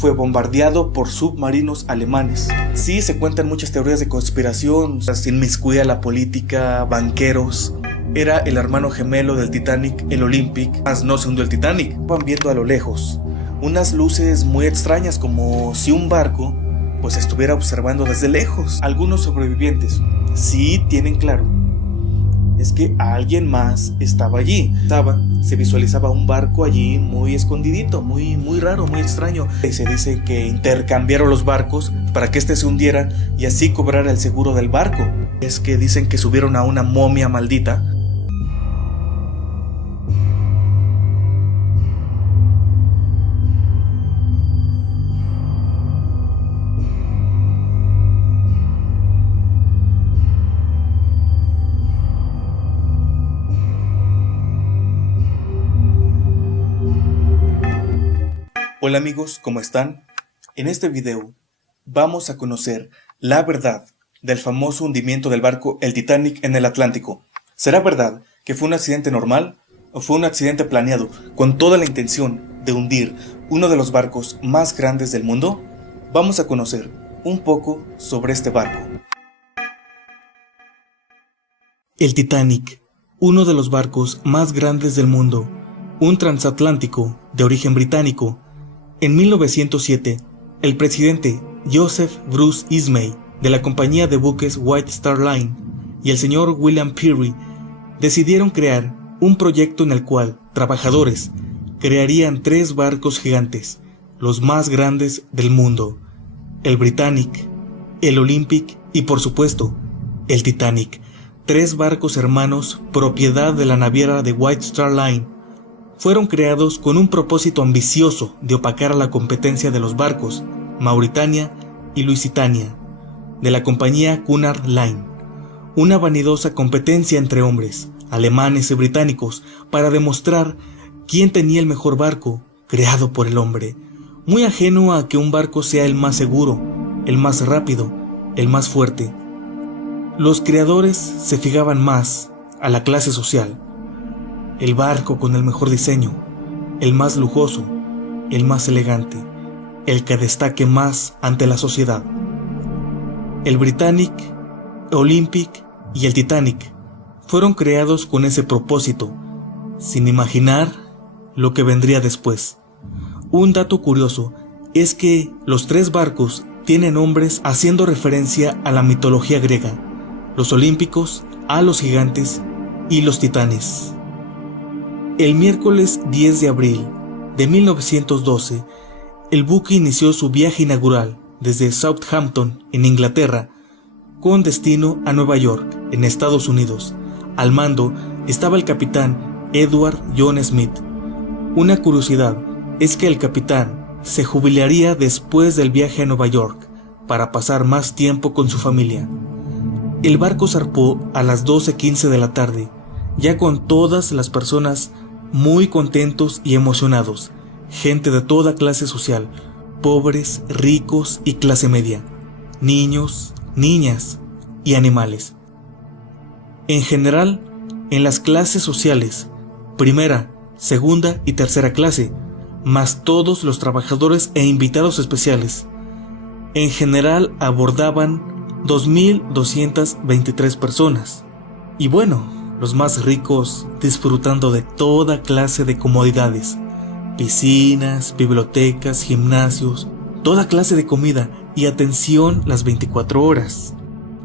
fue bombardeado por submarinos alemanes. Sí, se cuentan muchas teorías de conspiración, se inmiscuía la política, banqueros. Era el hermano gemelo del Titanic, el Olympic, mas no se hundió el Titanic. Van viendo a lo lejos unas luces muy extrañas, como si un barco pues estuviera observando desde lejos. Algunos sobrevivientes sí tienen claro, es que alguien más estaba allí. Se visualizaba un barco allí muy escondidito, muy raro, muy extraño. Y se dice que intercambiaron los barcos para que este se hundiera y así cobrara el seguro del barco. Es que dicen que subieron a una momia maldita. Hola amigos, ¿cómo están? En este video vamos a conocer la verdad del famoso hundimiento del barco el Titanic en el Atlántico. ¿Será verdad que fue un accidente normal o fue un accidente planeado con toda la intención de hundir uno de los barcos más grandes del mundo? Vamos a conocer un poco sobre este barco. El Titanic, uno de los barcos más grandes del mundo, un transatlántico de origen británico. En 1907, el presidente Joseph Bruce Ismay de la compañía de buques White Star Line y el señor William Peary decidieron crear un proyecto en el cual trabajadores crearían 3 barcos gigantes, los más grandes del mundo: el Britannic, el Olympic y por supuesto, el Titanic. 3 barcos hermanos propiedad de la naviera de White Star Line. Fueron creados con un propósito ambicioso de opacar a la competencia de los barcos Mauretania y Lusitania de la compañía Cunard Line, una vanidosa competencia entre hombres, alemanes y británicos, para demostrar quién tenía el mejor barco creado por el hombre, muy ajeno a que un barco sea el más seguro, el más rápido, el más fuerte. Los creadores se fijaban más a la clase social, el barco con el mejor diseño, el más lujoso, el más elegante, el que destaque más ante la sociedad. El Britannic, Olympic y el Titanic fueron creados con ese propósito, sin imaginar lo que vendría después. Un dato curioso es que los 3 barcos tienen nombres haciendo referencia a la mitología griega: los olímpicos, a los gigantes y los titanes. El miércoles 10 de abril de 1912, el buque inició su viaje inaugural desde Southampton, en Inglaterra, con destino a Nueva York, en Estados Unidos. Al mando estaba el capitán Edward John Smith. Una curiosidad es que el capitán se jubilaría después del viaje a Nueva York para pasar más tiempo con su familia. El barco zarpó a las 12:15 de la tarde, ya con todas las personas muy contentos y emocionados, gente de toda clase social, pobres, ricos y clase media, niños, niñas y animales. En general, en las clases sociales, primera, segunda y tercera clase, más todos los trabajadores e invitados especiales, en general abordaban 2.223 personas. Y bueno, los más ricos disfrutando de toda clase de comodidades, piscinas, bibliotecas, gimnasios, toda clase de comida y atención las 24 horas.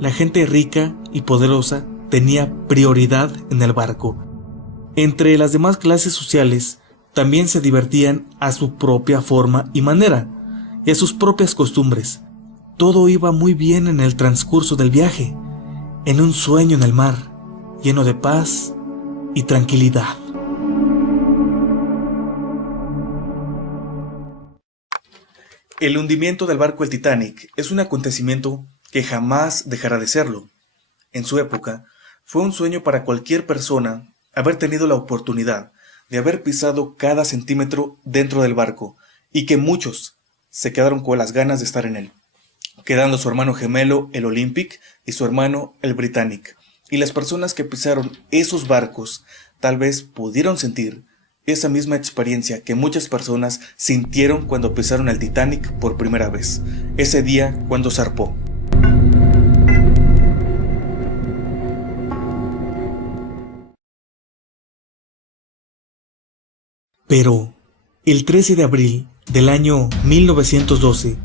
La gente rica y poderosa tenía prioridad en el barco. Entre las demás clases sociales también se divertían a su propia forma y manera, y a sus propias costumbres. Todo iba muy bien en el transcurso del viaje, en un sueño en el mar, lleno de paz y tranquilidad. El hundimiento del barco el Titanic es un acontecimiento que jamás dejará de serlo. En su época, fue un sueño para cualquier persona haber tenido la oportunidad de haber pisado cada centímetro dentro del barco, y que muchos se quedaron con las ganas de estar en él, quedando su hermano gemelo el Olympic y su hermano el Britannic. Y las personas que pisaron esos barcos tal vez pudieron sentir esa misma experiencia que muchas personas sintieron cuando pisaron el Titanic por primera vez, ese día cuando zarpó. Pero, el 13 de abril del año 1912,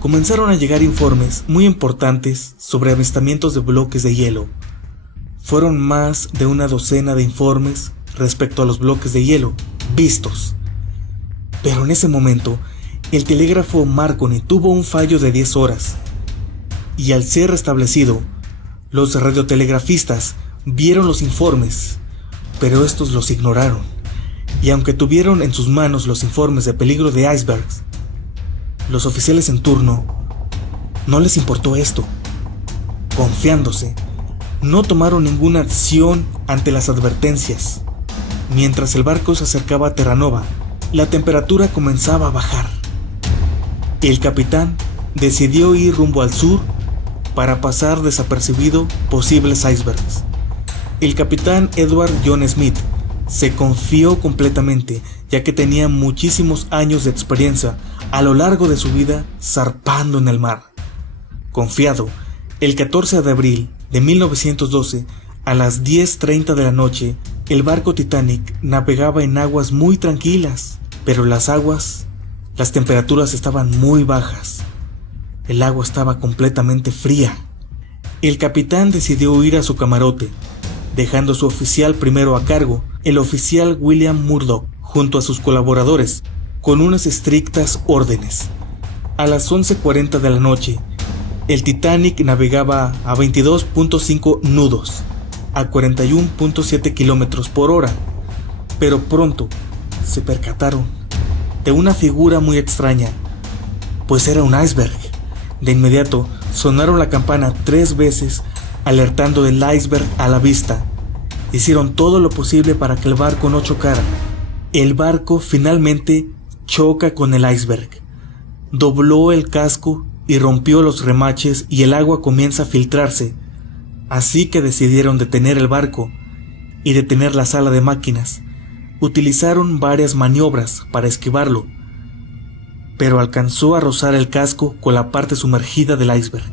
comenzaron a llegar informes muy importantes sobre avistamientos de bloques de hielo. Fueron más de una docena de informes respecto a los bloques de hielo vistos. Pero en ese momento, el telégrafo Marconi tuvo un fallo de 10 horas, y al ser restablecido, los radiotelegrafistas vieron los informes, pero estos los ignoraron, y aunque tuvieron en sus manos los informes de peligro de icebergs, los oficiales en turno no les importó esto. Confiándose, no tomaron ninguna acción ante las advertencias. Mientras el barco se acercaba a Terranova, la temperatura comenzaba a bajar. El capitán decidió ir rumbo al sur para pasar desapercibido posibles icebergs. El capitán Edward John Smith se confió completamente, ya que tenía muchísimos años de experiencia a lo largo de su vida zarpando en el mar. Confiado, el 14 de abril de 1912, a las 10:30 de la noche, el barco Titanic navegaba en aguas muy tranquilas, pero las temperaturas estaban muy bajas. El agua estaba completamente fría. El capitán decidió ir a su camarote, dejando a su oficial primero a cargo, el oficial William Murdoch, junto a sus colaboradores, con unas estrictas órdenes. A las 11:40 de la noche, el Titanic navegaba a 22.5 nudos, a 41.7 kilómetros por hora, pero pronto se percataron de una figura muy extraña, pues era un iceberg. De inmediato sonaron la campana 3 veces, alertando del iceberg a la vista. Hicieron todo lo posible para que el barco no chocara. El barco finalmente choca con el iceberg, dobló el casco y rompió los remaches, y el agua comienza a filtrarse. Así que decidieron detener el barco y detener la sala de máquinas. Utilizaron varias maniobras para esquivarlo, pero alcanzó a rozar el casco con la parte sumergida del iceberg.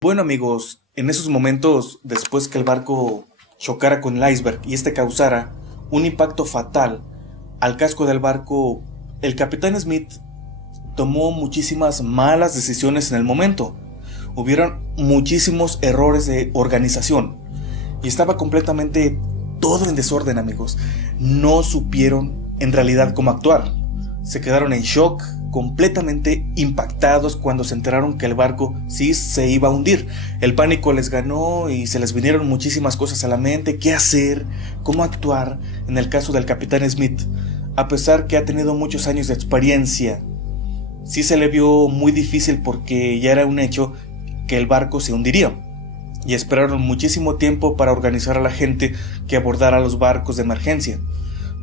Bueno amigos, en esos momentos, después que el barco chocara con el iceberg y este causara un impacto fatal al casco del barco, el capitán Smith tomó muchísimas malas decisiones en el momento. Hubieron muchísimos errores de organización y estaba completamente todo en desorden, amigos. No supieron en realidad cómo actuar. Se quedaron en shock, completamente impactados cuando se enteraron que el barco sí se iba a hundir. El pánico les ganó y se les vinieron muchísimas cosas a la mente: qué hacer, cómo actuar. En el caso del capitán Smith, a pesar que ha tenido muchos años de experiencia, sí se le vio muy difícil, porque ya era un hecho que el barco se hundiría, y esperaron muchísimo tiempo para organizar a la gente que abordara los barcos de emergencia,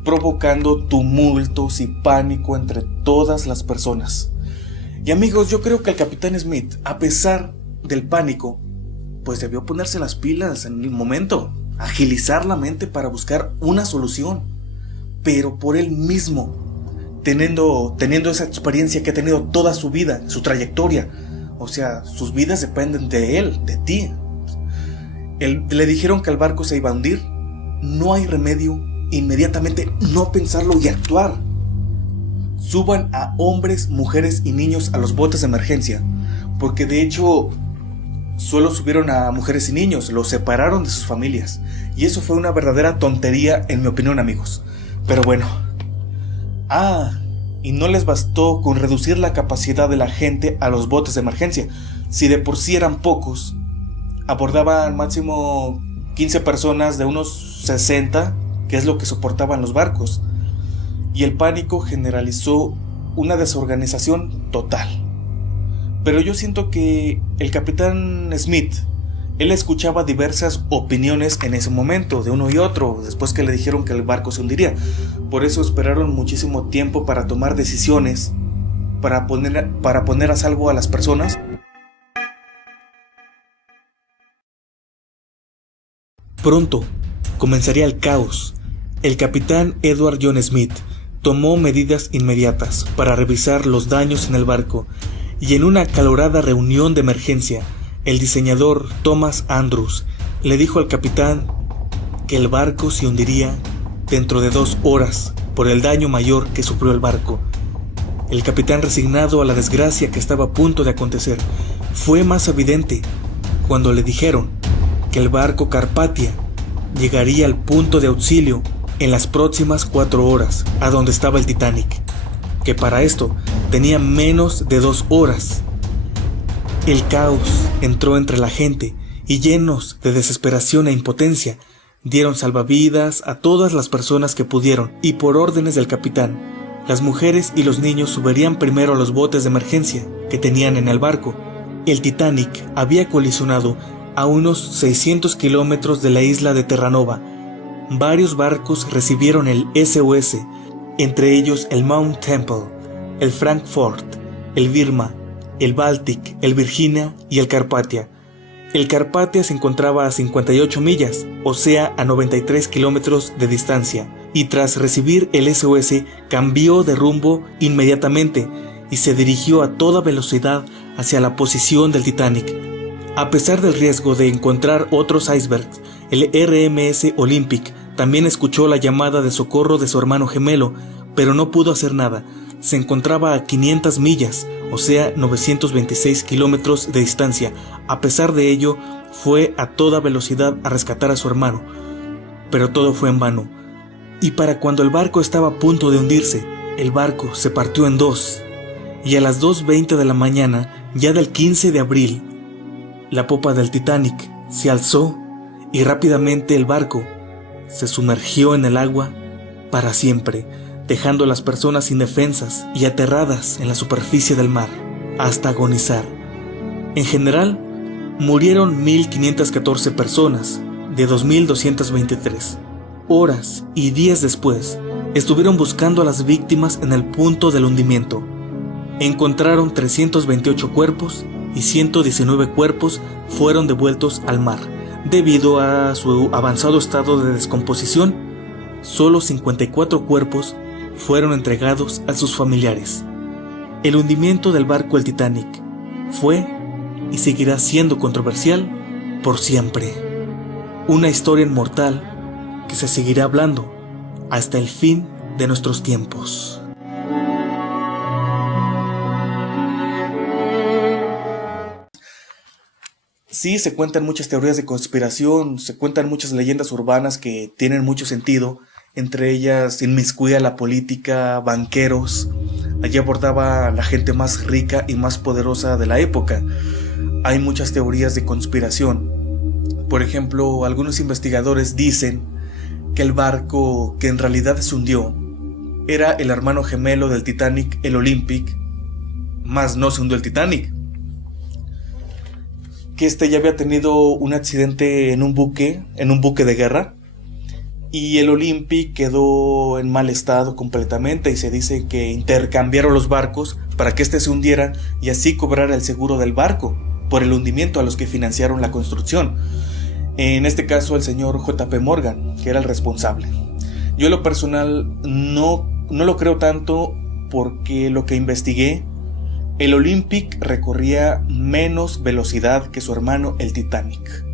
provocando tumultos y pánico entre todas las personas. Y amigos, yo creo que el capitán Smith, a pesar del pánico, pues debió ponerse las pilas en el momento, agilizar la mente para buscar una solución. Pero por él mismo, teniendo esa experiencia que ha tenido toda su vida, su trayectoria, o sea, sus vidas dependen de él, de ti. Le dijeron que el barco se iba a hundir. No hay remedio, inmediatamente no pensarlo y actuar. Suban a hombres, mujeres y niños a los botes de emergencia, porque de hecho solo subieron a mujeres y niños, los separaron de sus familias, y eso fue una verdadera tontería, en mi opinión, amigos. Pero bueno. Y no les bastó con reducir la capacidad de la gente a los botes de emergencia. Si de por sí eran pocos, abordaban máximo 15 personas de unos 60, que es lo que soportaban los barcos. Y el pánico generalizó una desorganización total. Pero yo siento que el capitán Smith, él escuchaba diversas opiniones en ese momento, de uno y otro, después que le dijeron que el barco se hundiría. Por eso esperaron muchísimo tiempo para tomar decisiones, para poner a salvo a las personas. Pronto, comenzaría el caos. El capitán Edward John Smith tomó medidas inmediatas para revisar los daños en el barco, y en una acalorada reunión de emergencia, el diseñador Thomas Andrews le dijo al capitán que el barco se hundiría dentro de 2 horas por el daño mayor que sufrió el barco. El capitán, resignado a la desgracia que estaba a punto de acontecer, fue más evidente cuando le dijeron que el barco Carpathia llegaría al punto de auxilio en las próximas 4 horas a donde estaba el Titanic, que para esto tenía menos de 2 horas. El caos entró entre la gente y, llenos de desesperación e impotencia, dieron salvavidas a todas las personas que pudieron, y por órdenes del capitán, las mujeres y los niños subirían primero a los botes de emergencia que tenían en el barco. El Titanic había colisionado a unos 600 kilómetros de la isla de Terranova. Varios barcos recibieron el SOS, entre ellos el Mount Temple, el Frankfurt, el Birma, el Baltic, el Virginia y el Carpathia. El Carpathia se encontraba a 58 millas, o sea, a 93 kilómetros de distancia, y tras recibir el SOS cambió de rumbo inmediatamente y se dirigió a toda velocidad hacia la posición del Titanic. A pesar del riesgo de encontrar otros icebergs, el RMS Olympic también escuchó la llamada de socorro de su hermano gemelo, pero no pudo hacer nada. Se encontraba a 500 millas, o sea 926 kilómetros de distancia. A pesar de ello, fue a toda velocidad a rescatar a su hermano, pero todo fue en vano. Y para cuando el barco estaba a punto de hundirse, el barco se partió en 2, y a las 2:20 de la mañana, ya del 15 de abril, la popa del Titanic se alzó y rápidamente el barco se sumergió en el agua para siempre, dejando a las personas indefensas y aterradas en la superficie del mar, hasta agonizar. En general, murieron 1.514 personas, de 2.223. Horas y días después, estuvieron buscando a las víctimas en el punto del hundimiento. Encontraron 328 cuerpos y 119 cuerpos fueron devueltos al mar. Debido a su avanzado estado de descomposición, solo 54 cuerpos fueron entregados a sus familiares. El hundimiento del barco el Titanic fue y seguirá siendo controversial por siempre. Una historia inmortal que se seguirá hablando hasta el fin de nuestros tiempos. Sí, se cuentan muchas teorías de conspiración, se cuentan muchas leyendas urbanas que tienen mucho sentido. Entre ellas inmiscuía la política, banqueros. Allí abordaba la gente más rica y más poderosa de la época. Hay muchas teorías de conspiración. Por ejemplo, algunos investigadores dicen que el barco que en realidad se hundió era el hermano gemelo del Titanic, el Olympic, mas no se hundió el Titanic. Que este ya había tenido un accidente en un buque de guerra, y el Olympic quedó en mal estado completamente, y se dice que intercambiaron los barcos para que este se hundiera y así cobrara el seguro del barco por el hundimiento a los que financiaron la construcción. En este caso el señor J.P. Morgan, que era el responsable. Yo en lo personal no lo creo tanto, porque lo que investigué, el Olympic recorría menos velocidad que su hermano el Titanic.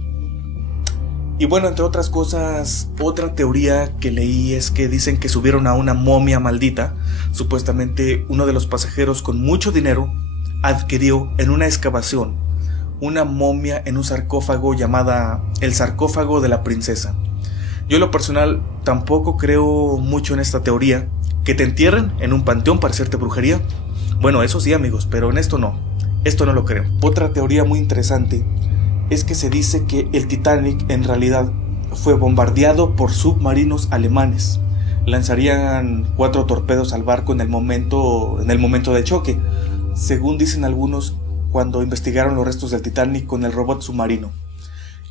Y bueno, entre otras cosas, otra teoría que leí es que dicen que subieron a una momia maldita. Supuestamente uno de los pasajeros con mucho dinero adquirió en una excavación una momia en un sarcófago llamada el sarcófago de la princesa. Yo en lo personal tampoco creo mucho en esta teoría, que te entierren en un panteón para hacerte brujería. Bueno, eso sí, amigos, pero en esto no lo creo. Otra teoría muy interesante es que se dice que el Titanic en realidad fue bombardeado por submarinos alemanes. Lanzarían 4 torpedos al barco en el momento de choque, según dicen algunos cuando investigaron los restos del Titanic con el robot submarino.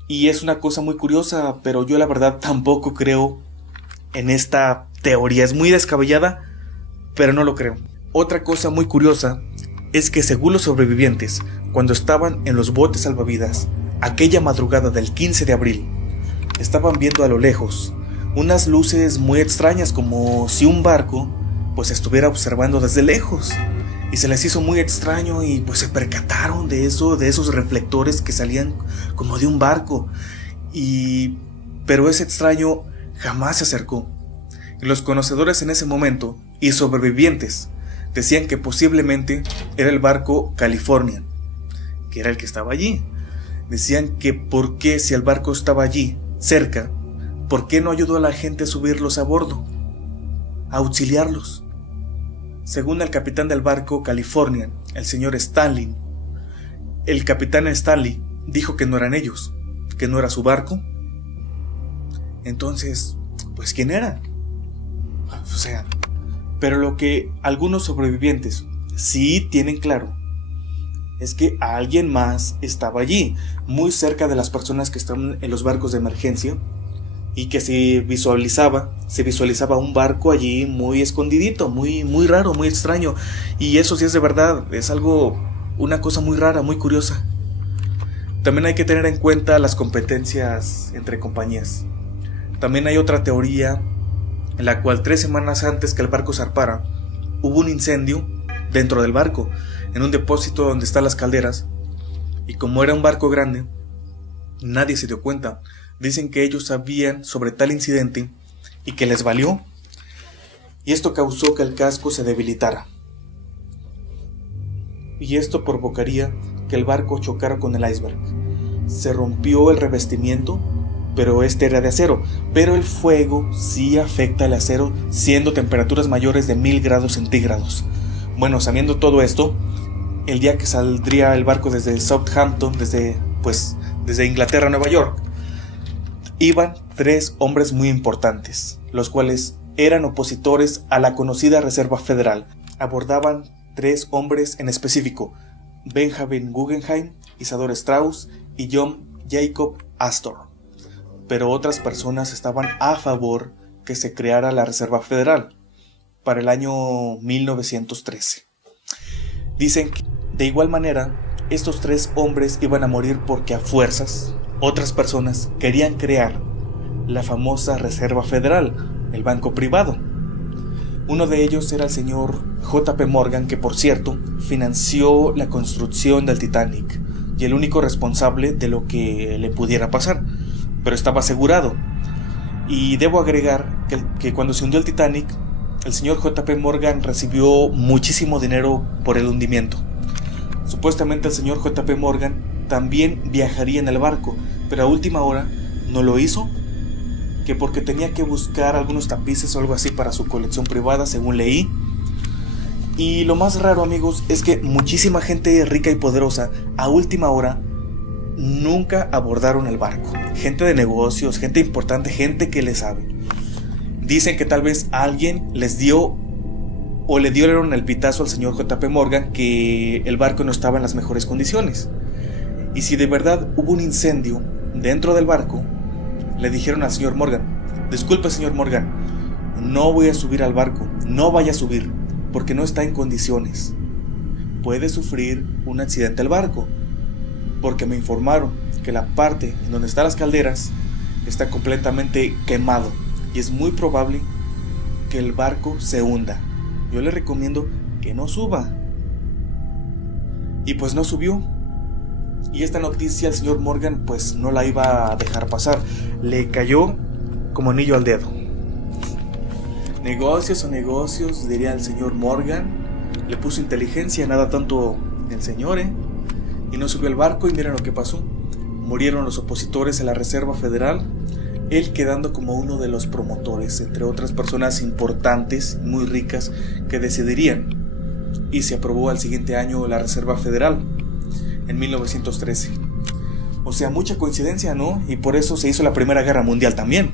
Y es una cosa muy curiosa, pero yo la verdad tampoco creo en esta teoría. Es muy descabellada, pero no lo creo. Otra cosa muy curiosa es que según los sobrevivientes, cuando estaban en los botes salvavidas, aquella madrugada del 15 de abril, estaban viendo a lo lejos unas luces muy extrañas, como si un barco pues estuviera observando desde lejos. Y se les hizo muy extraño y pues se percataron de eso, de esos reflectores que salían como de un barco. Pero ese extraño jamás se acercó. Y los conocedores en ese momento y sobrevivientes decían que posiblemente era el barco Californian, que era el que estaba allí. Decían que por qué, si el barco estaba allí, cerca, ¿por qué no ayudó a la gente a subirlos a bordo? A auxiliarlos. Según el capitán del barco Californian, el señor Stanley, el capitán Stanley dijo que no eran ellos, que no era su barco. Entonces, pues ¿quién era? O sea, pero lo que algunos sobrevivientes sí tienen claro es que alguien más estaba allí, muy cerca de las personas que estaban en los barcos de emergencia, y que se visualizaba un barco allí muy escondidito, muy raro, muy extraño. Y eso sí es de verdad, es una cosa muy rara, muy curiosa. También hay que tener en cuenta las competencias entre compañías. También hay otra teoría en la cual 3 semanas antes que el barco zarpara, hubo un incendio dentro del barco, en un depósito donde están las calderas, y como era un barco grande, nadie se dio cuenta. Dicen que ellos sabían sobre tal incidente y que les valió, y esto causó que el casco se debilitara, y esto provocaría que el barco chocara con el iceberg. Se rompió el revestimiento, pero este era de acero, pero el fuego sí afecta el acero, siendo temperaturas mayores de 1000 grados centígrados. Bueno, sabiendo todo esto, el día que saldría el barco desde Southampton, desde Inglaterra a Nueva York, iban 3 hombres muy importantes, los cuales eran opositores a la conocida Reserva Federal. Abordaban 3 hombres en específico: Benjamin Guggenheim, Isadore Strauss y John Jacob Astor. Pero otras personas estaban a favor que se creara la Reserva Federal para el año 1913. Dicen que de igual manera estos 3 hombres iban a morir porque a fuerzas otras personas querían crear la famosa Reserva Federal, el banco privado. Uno de ellos era el señor J.P. Morgan, que por cierto financió la construcción del Titanic y el único responsable de lo que le pudiera pasar, pero estaba asegurado. Y debo agregar que cuando se hundió el Titanic, el señor J.P. Morgan recibió muchísimo dinero por el hundimiento. Supuestamente el señor J.P. Morgan también viajaría en el barco, pero a última hora no lo hizo, que porque tenía que buscar algunos tapices o algo así para su colección privada, según leí. Y lo más raro, amigos, es que muchísima gente rica y poderosa a última hora nunca abordaron el barco. Gente de negocios, gente importante, gente que le sabe. Dicen que tal vez alguien les dio o le dieron el pitazo al señor J.P. Morgan que el barco no estaba en las mejores condiciones. Y si de verdad hubo un incendio dentro del barco, le dijeron al señor Morgan: disculpe, señor Morgan, no voy a subir al barco, no vaya a subir, porque no está en condiciones. Puede sufrir un accidente el barco, porque me informaron que la parte en donde están las calderas está completamente quemado y es muy probable que el barco se hunda. Yo le recomiendo que no suba. Y pues no subió. Y esta noticia el señor Morgan pues no la iba a dejar pasar. Le cayó como anillo al dedo. Negocios o negocios, diría el señor Morgan. Le puso inteligencia, nada tanto el señor, y no subió al barco, y miren lo que pasó. Murieron los opositores a la Reserva Federal, él quedando como uno de los promotores, entre otras personas importantes, muy ricas, que decidirían. Y se aprobó al siguiente año la Reserva Federal, en 1913. O sea, mucha coincidencia, ¿no? Y por eso se hizo la Primera Guerra Mundial también.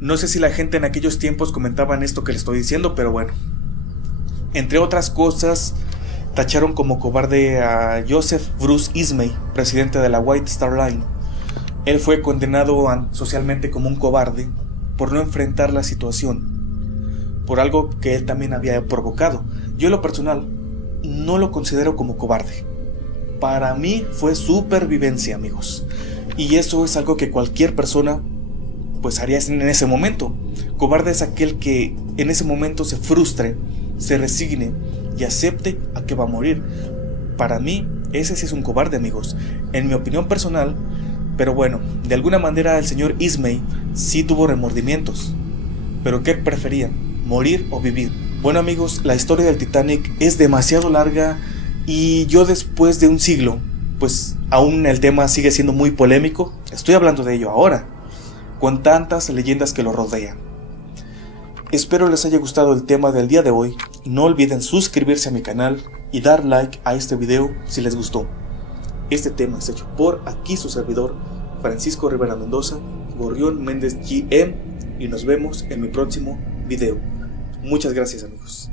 No sé si la gente en aquellos tiempos comentaban esto que les estoy diciendo, pero bueno. Entre otras cosas, tacharon como cobarde a Joseph Bruce Ismay, presidente de la White Star Line. Él fue condenado socialmente como un cobarde por no enfrentar la situación, por algo que él también había provocado. Yo en lo personal no lo considero como cobarde. Para mí fue supervivencia, amigos. Y eso es algo que cualquier persona pues haría en ese momento. Cobarde es aquel que en ese momento se frustre, se resigne y acepte a que va a morir. Para mí, ese sí es un cobarde, amigos, en mi opinión personal. Pero bueno, de alguna manera el señor Ismay sí tuvo remordimientos. Pero ¿qué prefería? ¿Morir o vivir? Bueno, amigos, la historia del Titanic es demasiado larga y yo después de un siglo, pues aún el tema sigue siendo muy polémico. Estoy hablando de ello ahora, con tantas leyendas que lo rodean. Espero les haya gustado el tema del día de hoy. No olviden suscribirse a mi canal y dar like a este video si les gustó. Este tema es hecho por aquí su servidor, Francisco Rivera Mendoza, Gorrión Méndez GM, y nos vemos en mi próximo video. Muchas gracias, amigos.